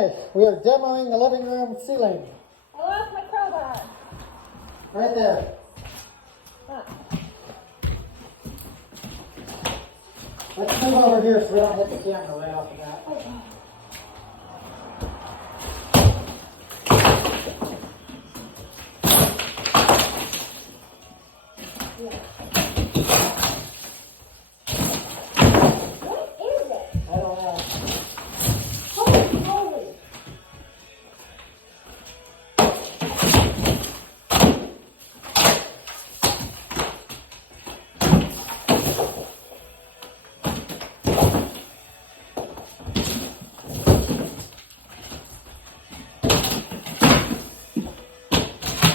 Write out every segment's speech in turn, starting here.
Okay, we are demoing the living room ceiling. I lost my crowbar. Right there. Huh. Let's move over here so we don't hit the camera right off the bat. Okay. What is it? I don't know. Holy moly.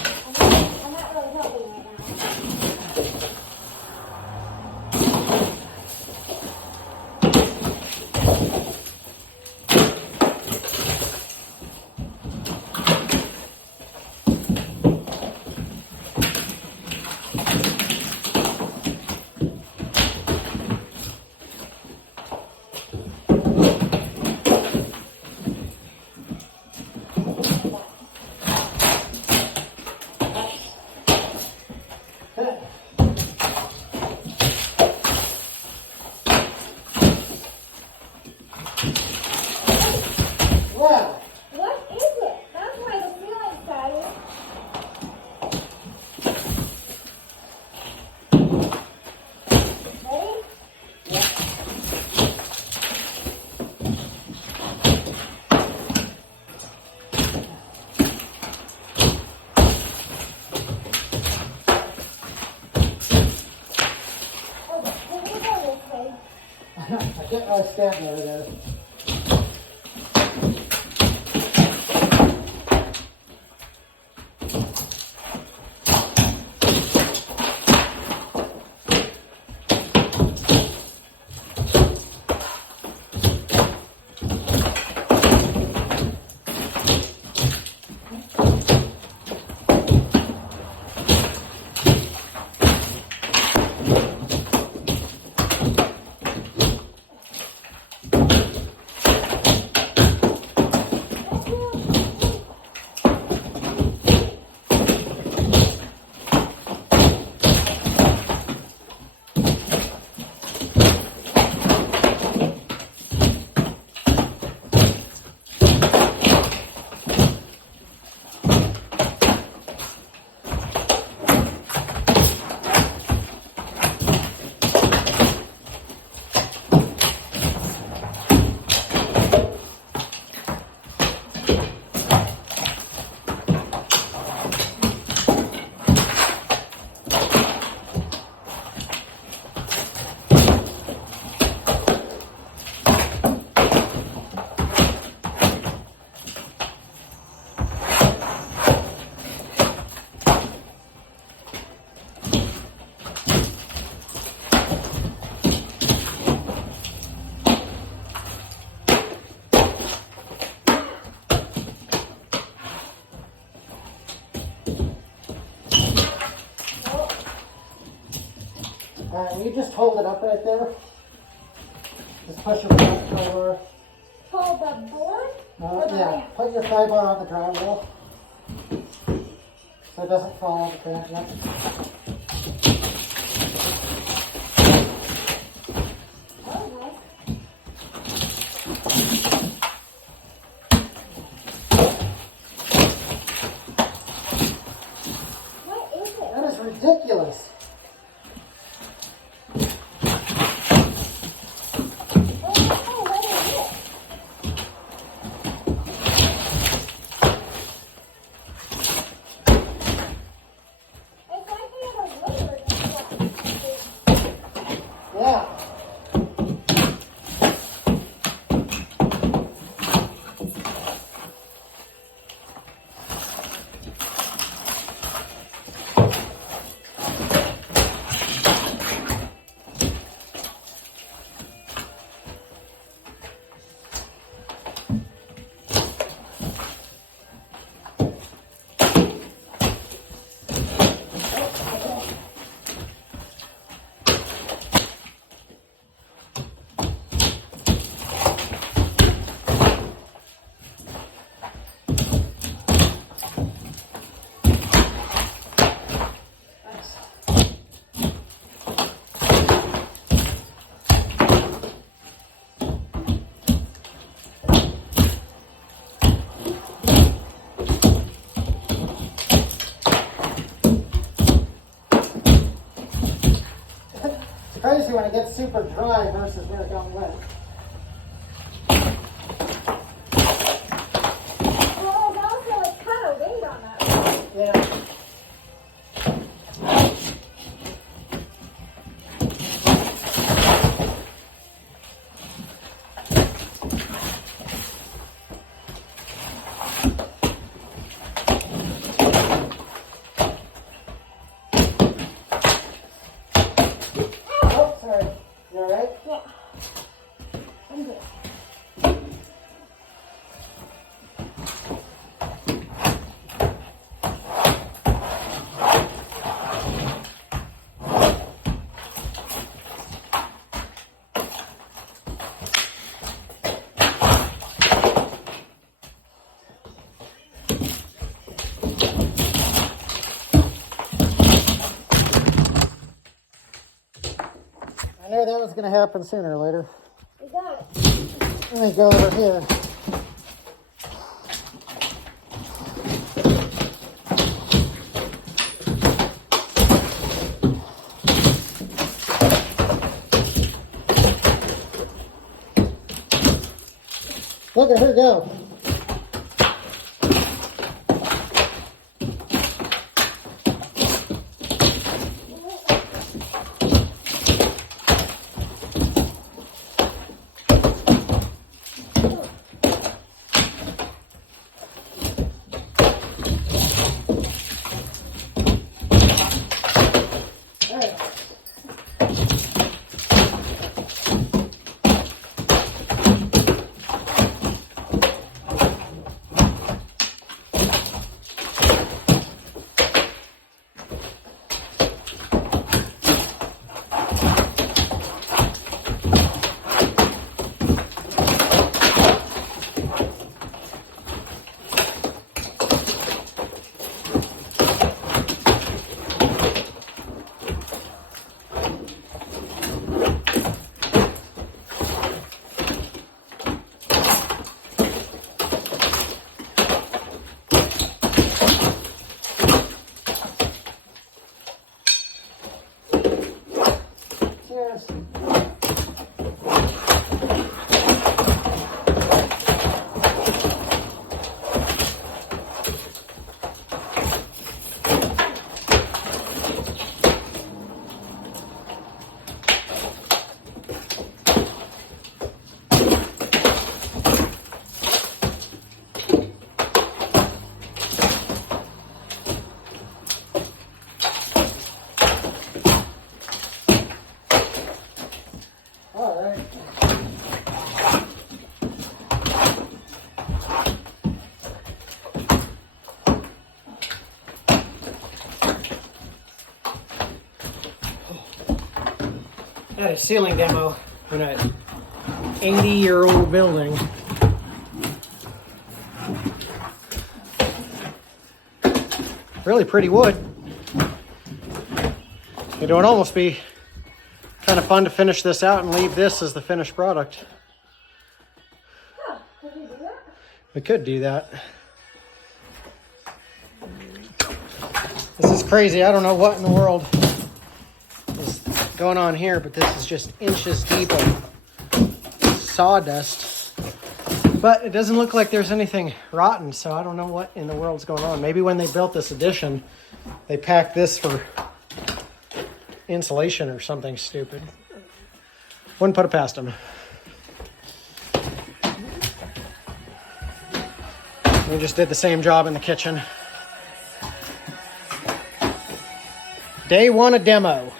I'm not really helping right now. Okay. Wow. What is it? That's why the ceiling's tight. Ready? Okay, we're gonna go this way. I can't really stand over there. You just hold it up right there. Just push it back over. Hold the board? Or the Yeah, lamp? put your fly bar on the drywall so it doesn't fall off the ground yet. Okay. What is it? That is ridiculous. Oh, what is it? It's like we have a when it gets super dry versus when it got wet. Well, there's also a ton of weight on that. Yeah. Oh, sorry. You all right? Yeah. I'm good. I knew that was going to happen sooner or later. We got it. Let me go over here. Look at her go. Cheers. All right. I had a ceiling demo on an 80-year-old building. Really pretty wood. It would almost be kind of fun to finish this out and leave this as the finished product. Huh, could you do that? We could do that. This is crazy. I don't know what in the world is going on here, but this is just inches deep of sawdust. But it doesn't look like there's anything rotten, so I don't know what in the world's going on. Maybe when they built this addition, they packed this for insulation or something stupid. Wouldn't put it past them. We just did the same job in the kitchen. Day one of demo.